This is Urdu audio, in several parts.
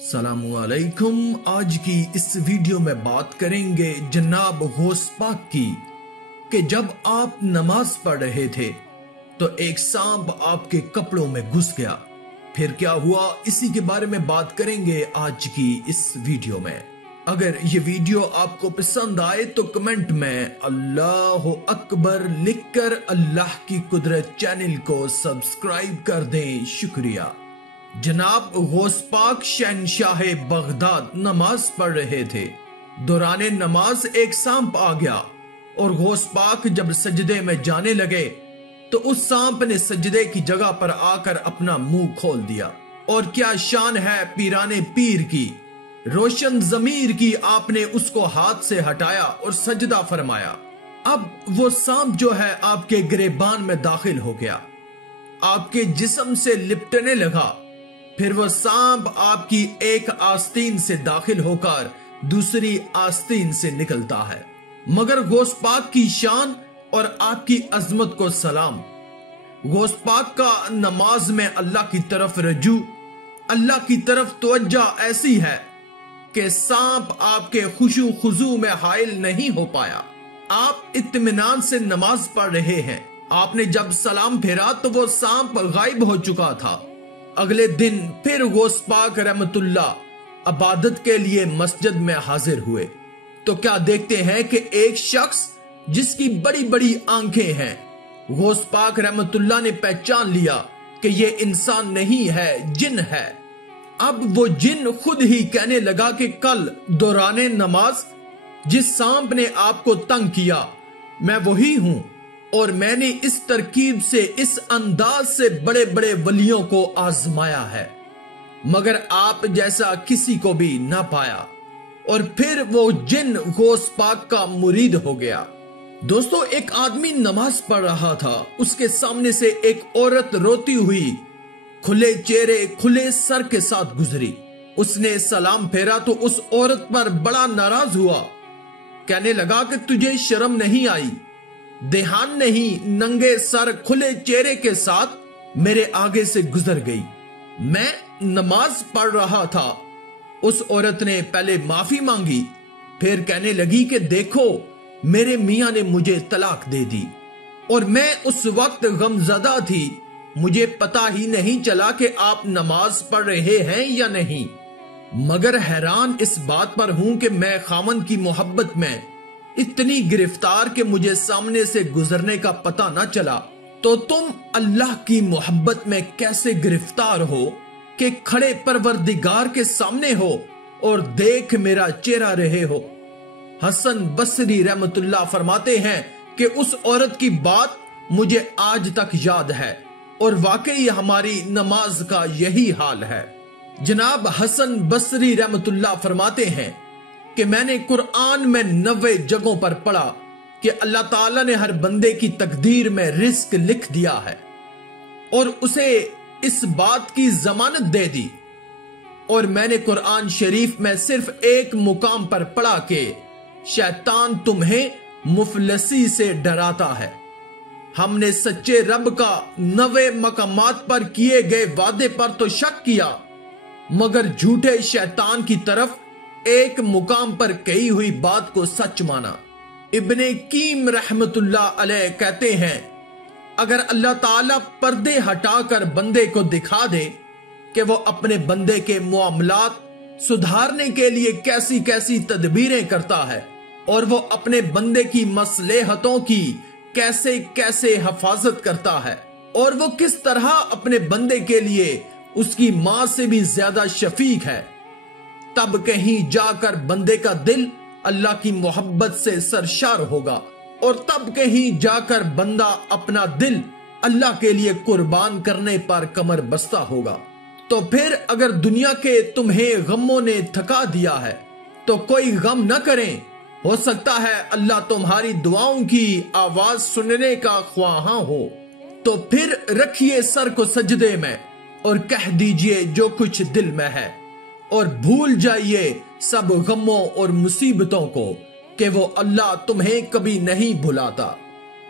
السلام علیکم۔ آج کی اس ویڈیو میں بات کریں گے جناب غوث پاک کی کہ جب آپ نماز پڑھ رہے تھے تو ایک سانپ آپ کے کپڑوں میں گھس گیا، پھر کیا ہوا اسی کے بارے میں بات کریں گے آج کی اس ویڈیو میں۔ اگر یہ ویڈیو آپ کو پسند آئے تو کمنٹ میں اللہ اکبر لکھ کر اللہ کی قدرت چینل کو سبسکرائب کر دیں، شکریہ۔ جناب غوث پاک شہنشاہ بغداد نماز پڑھ رہے تھے، دوران نماز ایک سانپ آ گیا اور غوث پاک جب سجدے میں جانے لگے تو اس سانپ نے سجدے کی جگہ پر آ کر اپنا منہ کھول دیا۔ اور کیا شان ہے پیران پیر کی، روشن ضمیر کی، آپ نے اس کو ہاتھ سے ہٹایا اور سجدہ فرمایا۔ اب وہ سانپ جو ہے آپ کے گریبان میں داخل ہو گیا، آپ کے جسم سے لپٹنے لگا، پھر وہ سانپ آپ کی ایک آستین سے داخل ہو کر دوسری آستین سے نکلتا ہے۔ مگر غوث پاک کی شان اور آپ کی عظمت کو سلام۔ غوث پاک کا نماز میں اللہ کی طرف رجوع، اللہ کی طرف توجہ ایسی ہے کہ سانپ آپ کے خشوع خضوع میں حائل نہیں ہو پایا۔ آپ اطمینان سے نماز پڑھ رہے ہیں، آپ نے جب سلام پھیرا تو وہ سانپ غائب ہو چکا تھا۔ اگلے دن پھر غوث پاک رحمت اللہ عبادت کے لیے مسجد میں حاضر ہوئے تو کیا دیکھتے ہیں کہ ایک شخص جس کی بڑی بڑی آنکھیں ہیں، غوث پاک رحمت اللہ نے پہچان لیا کہ یہ انسان نہیں ہے، جن ہے۔ اب وہ جن خود ہی کہنے لگا کہ کل دوران نماز جس سانپ نے آپ کو تنگ کیا میں وہی ہوں، اور میں نے اس ترکیب سے، اس انداز سے بڑے بڑے ولیوں کو آزمایا ہے، مگر آپ جیسا کسی کو بھی نہ پایا۔ اور پھر وہ جن غوث پاک کا مرید ہو گیا۔ دوستو، ایک آدمی نماز پڑھ رہا تھا، اس کے سامنے سے ایک عورت روتی ہوئی کھلے چہرے کھلے سر کے ساتھ گزری۔ اس نے سلام پھیرا تو اس عورت پر بڑا ناراض ہوا، کہنے لگا کہ تجھے شرم نہیں آئی، دھیان نہیں، ننگے سر کھلے چہرے کے ساتھ میرے آگے سے گزر گئی، میں نماز پڑھ رہا تھا۔ اس عورت نے پہلے معافی مانگی، پھر کہنے لگی کہ دیکھو میرے میاں نے مجھے طلاق دے دی اور میں اس وقت غمزدہ تھی، مجھے پتا ہی نہیں چلا کہ آپ نماز پڑھ رہے ہیں یا نہیں، مگر حیران اس بات پر ہوں کہ میں خاوند کی محبت میں اتنی گرفتار کہ مجھے سامنے سے گزرنے کا پتہ نہ چلا، تو تم اللہ کی محبت میں کیسے گرفتار ہو کہ کھڑے پروردگار کے سامنے ہو اور دیکھ میرا چہرہ رہے ہو۔ حسن بصری رحمت اللہ فرماتے ہیں کہ اس عورت کی بات مجھے آج تک یاد ہے، اور واقعی ہماری نماز کا یہی حال ہے۔ جناب حسن بصری رحمت اللہ فرماتے ہیں کہ میں نے قرآن میں 90 جگہوں پر پڑھا کہ اللہ تعالیٰ نے ہر بندے کی تقدیر میں رزق لکھ دیا ہے اور اسے اس بات کی ضمانت دے دی، اور میں نے قرآن شریف میں صرف ایک مقام پر پڑھا کہ شیطان تمہیں مفلسی سے ڈراتا ہے۔ ہم نے سچے رب کا 90 مقامات پر کیے گئے وعدے پر تو شک کیا، مگر جھوٹے شیطان کی طرف ایک مقام پر کہی ہوئی بات کو سچ مانا۔ ابن قیم رحمت اللہ علیہ کہتے ہیں اگر اللہ تعالیٰ پردے ہٹا کر بندے کو دکھا دے کہ وہ اپنے بندے کے معاملات سدھارنے کے لیے کیسی کیسی تدبیریں کرتا ہے اور وہ اپنے بندے کی مصلحتوں کی کیسے کیسے حفاظت کرتا ہے، اور وہ کس طرح اپنے بندے کے لیے اس کی ماں سے بھی زیادہ شفیق ہے، تب کہیں جا کر بندے کا دل اللہ کی محبت سے سرشار ہوگا، اور تب کہیں جا کر بندہ اپنا دل اللہ کے لیے قربان کرنے پر کمر بستہ ہوگا۔ تو پھر اگر دنیا کے تمہیں غموں نے تھکا دیا ہے تو کوئی غم نہ کریں، ہو سکتا ہے اللہ تمہاری دعاؤں کی آواز سننے کا خواہاں ہو۔ تو پھر رکھیے سر کو سجدے میں اور کہہ دیجئے جو کچھ دل میں ہے، اور بھول جائیے سب غموں اور مصیبتوں کو کہ وہ اللہ تمہیں کبھی نہیں بھلاتا۔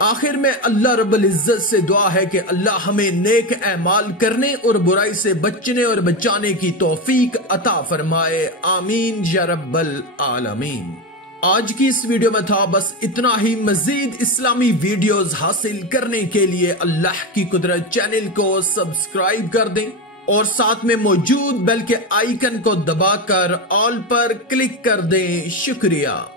آخر میں اللہ رب العزت سے دعا ہے کہ اللہ ہمیں نیک اعمال کرنے اور برائی سے بچنے اور بچانے کی توفیق عطا فرمائے، آمین یا رب العالمین۔ آج کی اس ویڈیو میں تھا بس اتنا ہی۔ مزید اسلامی ویڈیوز حاصل کرنے کے لیے اللہ کی قدرت چینل کو سبسکرائب کر دیں اور ساتھ میں موجود بیل کے آئیکن کو دبا کر آل پر کلک کر دیں۔ شکریہ۔